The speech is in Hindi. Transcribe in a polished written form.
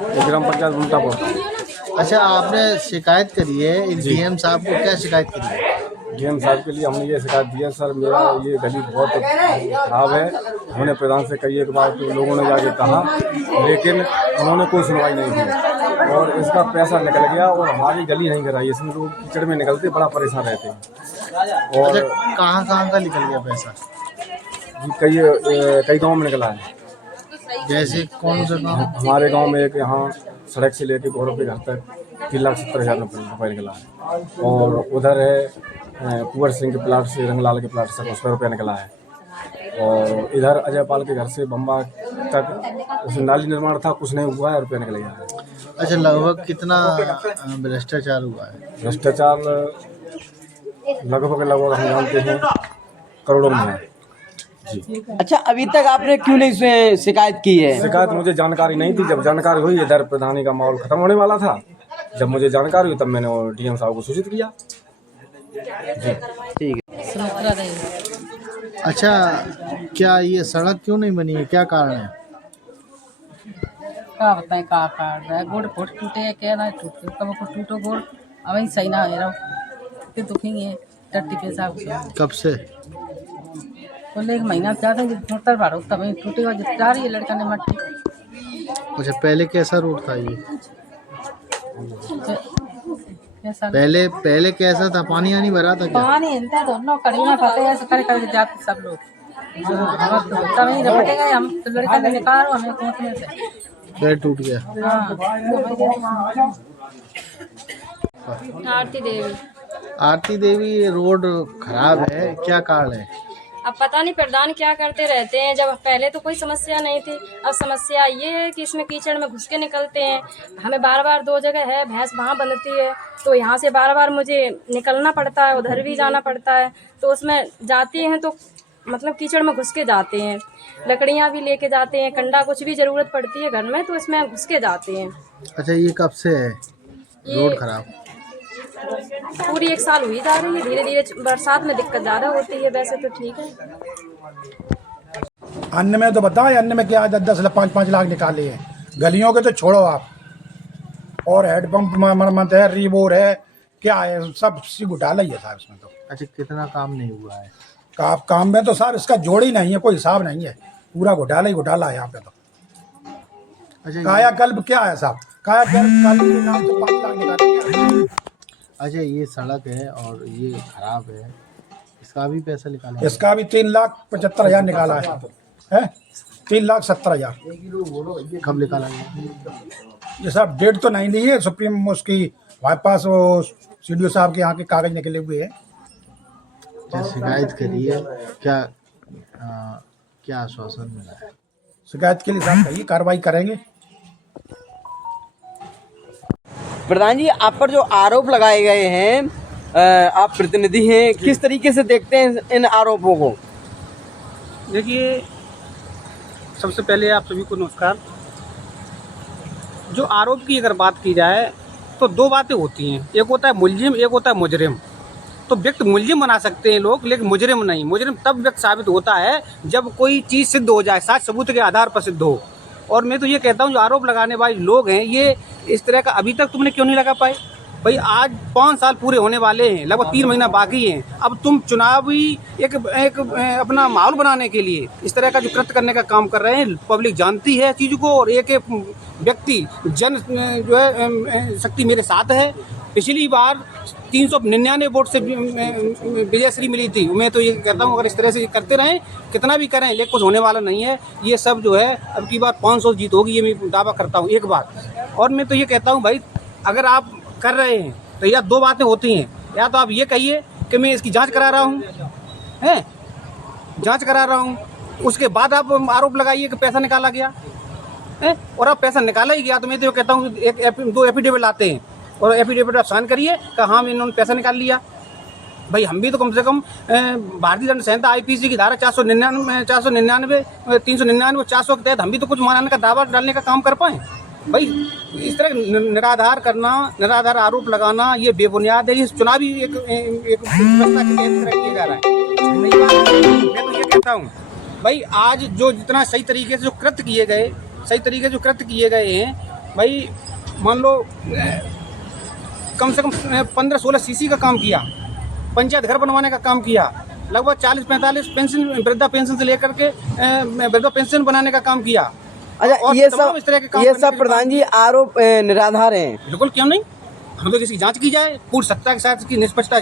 ग्राम पंचायत मुल्तापुर। अच्छा, आपने शिकायत करी है डीएम साहब को, क्या शिकायत करी है? डीएम साहब के लिए हमने ये शिकायत दी है, सर मेरा ये गली बहुत खराब है। हमने प्रधान से कई एक बार तो लोगों ने जाके कहा, लेकिन उन्होंने कोई सुनवाई नहीं की और इसका पैसा निकल गया और हमारी गली नहीं कराई। इसमें लोग कीचड़ में निकलते बड़ा परेशान रहते हैं। और अच्छा, कहाँ का निकल गया पैसा? जी कई गाँव में निकला है। जैसे कौन सा गाँव? हमारे गांव में एक यहाँ सड़क से लेके गौरव के घर तक 3,70,000 रुपये निकला है। और उधर है कुंवर सिंह के प्लाट से रंगलाल के प्लाट से उसका रुपया निकला है। और इधर अजय पाल के घर से बम्बा तक उसमें नाली निर्माण था, कुछ नहीं हुआ है, रुपया निकल गया है। अच्छा, लगभग कितना भ्रष्टाचार हुआ है? भ्रष्टाचार लगभग हम जानते हैं करोड़ों में है जी। अच्छा, अभी तक आपने क्यों नहीं इसमें शिकायत की है? शिकायत मुझे जानकारी नहीं थी। जब जानकारी हुई इधर प्रधानी का माहौल खत्म होने वाला था, जब मुझे जानकारी हुई तब मैंने डीएम साहब को सूचित किया जी। ठीक है। अच्छा, क्या ये सड़क क्यों नहीं बनी है, क्या कारण है? क्या बताएं का कारण है? गोड़ फुट टूटे है, क्या ना टूटे, कब को टूटो गोड़ अभी सही ना है रहो कि दुखेंगे टट्टी के हिसाब से। कब से? बोले एक महीना ज़्यादा मोटर भाड़ो तब टूटेगा, जा रही है लड़का ने मट्टी। अच्छा, पहले कैसा रोड था ये? कैसा पहले कैसा था? पानी आनी भरा था क्या? पानी हिलता दोनों कड़िया खाते ऐसे कर जाते सब लोग। तभी रपटेगा हम तो लड़का ने निकालो हमें पहुँचने से पैर टूट गया। आरती देवी। आरती देवी, ये रोड खराब है, क्या कारण है? अब पता नहीं प्रधान क्या करते रहते हैं। जब पहले तो कोई समस्या नहीं थी, अब समस्या ये है कि इसमें कीचड़ में घुस के निकलते हैं। हमें बार बार दो जगह है, भैंस वहाँ बंधती है तो यहाँ से बार बार मुझे निकलना पड़ता है, उधर भी जाना पड़ता है। तो उसमें जाते हैं तो मतलब कीचड़ में घुस के जाते हैं, लकड़ियाँ भी लेके जाते हैं, कंडा कुछ भी ज़रूरत पड़ती है घर में तो इसमें घुस के जाते हैं। अच्छा, ये कब से है रोड खराब? पूरी 1 साल हुई जा रही है। धीरे धीरे बरसात में दिक्कत ज़्यादा होती है, वैसे तो ठीक है। अन्य में तो बताओ, अन्य में क्या 10-10 लाख 5-5 लाख निकाले हैं। गलियों के तो छोड़ो आप, और हेडपम्प मरम्मत है, रिबोर है, क्या है, सब सी घोटाला ही है साहब इसमें तो। अच्छा, कितना काम नहीं हुआ है? काम में तो साहब इसका जोड़ ही नहीं है, कोई हिसाब नहीं है, पूरा घोटाला ही घोटाला है यहाँ पे तो। अच्छा, कायाकल्प क्या है साहब, कायाकल्प के नाम से 5 लाख निकाले। अच्छा, ये सड़क है और ये खराब है, इसका भी पैसा निकाला? इसका भी 3,75,000 निकाला है 3,70,000। कब निकाला? ये साहब डेट तो नहीं दी है, सुप्रीम उसकी हमारे पास वो सीडीओ साहब के यहाँ के कागज निकले हुए हैं। क्या शिकायत करी है, क्या आश्वासन मिला है? शिकायत के लिए साहब कहिए, कार्रवाई करेंगे। प्रधान जी, आप पर जो आरोप लगाए गए हैं, आप प्रतिनिधि हैं, किस तरीके से देखते हैं इन आरोपों को? देखिए, सबसे पहले आप सभी को नमस्कार। जो आरोप की अगर बात की जाए तो 2 बातें होती हैं, एक होता है मुलजिम, एक होता है मुजरिम। तो व्यक्ति मुलजिम बना सकते हैं लोग, लेकिन मुजरिम नहीं। मुजरिम तब व्यक्ति साबित होता है जब कोई चीज़ सिद्ध हो जाए, साक्ष्य सबूत के आधार पर सिद्ध हो। और मैं तो ये कहता हूँ जो आरोप लगाने वाले लोग हैं, ये इस तरह का अभी तक तुमने क्यों नहीं लगा पाए? भाई आज 5 साल पूरे होने वाले हैं, लगभग 3 महीना बाकी हैं। अब तुम चुनावी एक अपना माहौल बनाने के लिए इस तरह का जो कृत्य करने का काम कर रहे हैं, पब्लिक जानती है चीज़ को। और एक व्यक्ति जन जो है शक्ति मेरे साथ है। पिछली बार 399 वोट से विजयश्री मिली थी। मैं तो ये कहता हूँ अगर इस तरह से करते रहें, कितना भी करें, लेकिन कुछ होने वाला नहीं है। ये सब जो है अब की बार 500 जीत होगी, ये मैं दावा करता हूँ एक बार। और मैं तो ये कहता हूँ भाई, अगर आप कर रहे हैं तो या 2 बातें होती हैं, या तो आप ये कहिए कि मैं इसकी जांच करा रहा हूँ, हैं जांच करा रहा हूँ, उसके बाद आप आरोप लगाइए कि पैसा निकाला गया है। और अब पैसा निकाला ही गया तो मैं तो ये कहता हूँ 2 एफिडेविट लाते हैं और एफिडेविट आप साइन करिए कि हाँ इन्होंने पैसा निकाल लिया। भाई हम भी तो कम से कम भारतीय दंड संहिता आईपीसी की धारा 499, 399, 400 के तहत हम भी तो कुछ मानने का दावा डालने का काम कर पाएँ। भाई इस तरह निराधार करना, निराधार आरोप लगाना, ये बेबुनियाद है। ये चुनावी एक व्यवस्था के तहत किया जा रहा है। मैं तो ये कहता हूँ भाई, आज जो जितना सही तरीके से जो कृत्य किए गए हैं, भाई मान लो कम से कम 15-16 सीसी का काम किया, पंचायत घर बनवाने का काम किया, लगभग 40-45 पेंशन, वृद्धा पेंशन से लेकर के वृद्धा पेंशन बनाने का काम किया। अच्छा, और ये तमाम इस तरह के काम ये करने सब के प्रधान जी आरोप निराधार हैं। बिल्कुल, क्यों नहीं, हम तो किसी की जांच की जाए, पूर्ण सत्ता के साथ इसकी निष्पक्षता